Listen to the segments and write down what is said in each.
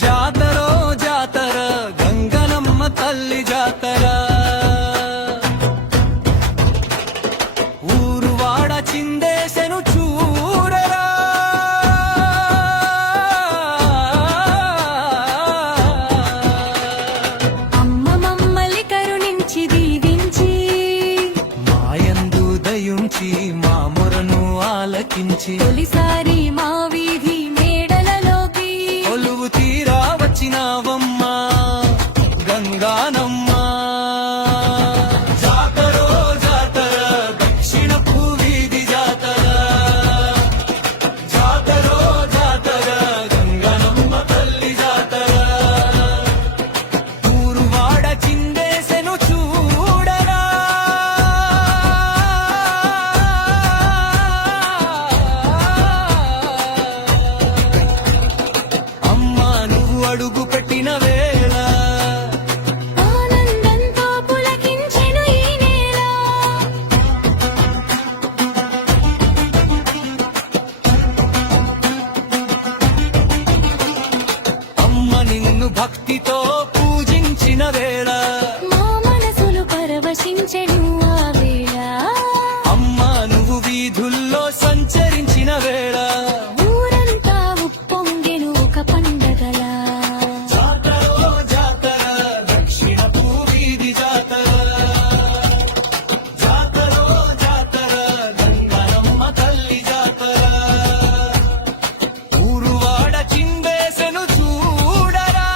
జాతరో జాతర గంగనమ్మ తల్లి జాతర ఊరు వాడ చిందేశను చూడరా అమ్మ మమ్మల్ని కరుణించి దీవించి మాయందు దయుంచి మా మొరను ఆలకించి తొలిసారి మా వీధి మేడలలోకి కొలువు తీరా వచ్చినావమ్మా గంగానమ్మ జాతరో జాతర దక్షిణపు వీధి జాతర జాతరో జాతర గంగనమ్మ తల్లి జాతర ఊరు వాడ చిందేశను చూడరా అమ్మా నువ్వు అడుగు పెట్టిన వేళ ఆనందంతో పులకించెను ఈ నేల అమ్మ నిన్ను భక్తితో పూజించిన వేళ మా మనసులు పరవశించెను ఆ వేళ అమ్మ నువ్వు వీధుల్లో సంచరించిన వేళ ఊరంతా ఉప్పొంగెను ఒక పండగలా జాతరో జాతర దక్షిణపు వీధి జాతర జాతరో జాతర గంగనమ్మ తల్లి జాతర ఊరు వాడ చిందేశను చూడరా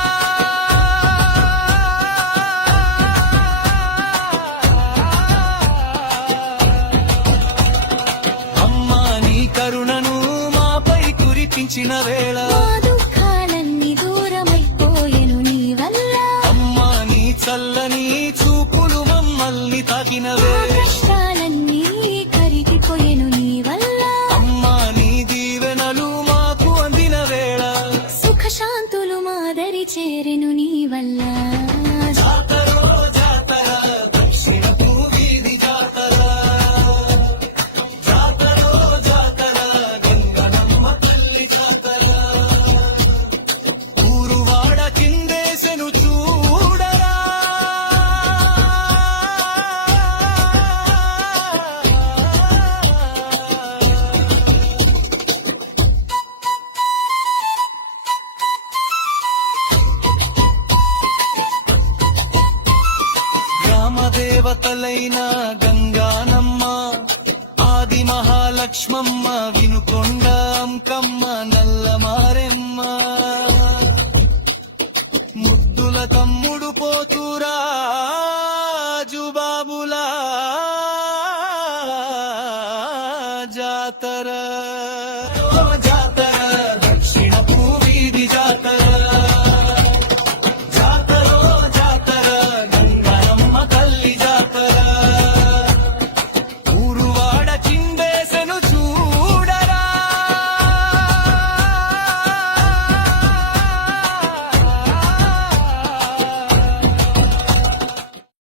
అమ్మా నీ కరుణను మాపై కురిపించిన వేళ మా దుఃఖాలన్నీ దూరమైపోయెను నీ వల్ల అమ్మా నీ చల్లని చూపులు మమ్మల్ని తాకిన మా వేళ కష్టాలన్నీ కరిగిపోయెను నీ వల్ల అమ్మా నీ దీవెనలు మాకు అందిన వేళ సుఖశాంతులు మాదరి చేరెను నీ వల్ల జాతరో జాతర దక్షిణపు వీధి జాతర జాతరో జాతర గంగనమ్మ తల్లి జాతర ఊరు వాడ చిందేశను చూడరా గ్రామదేవతలైన గంగానమ్మ ఆది మహాలక్ష్మమ్మ వినుకొండ అంకమ్మ నల్లమారెమ్మ ముద్దుల తమ్ముడు పోతురా జుబాబులా జాతర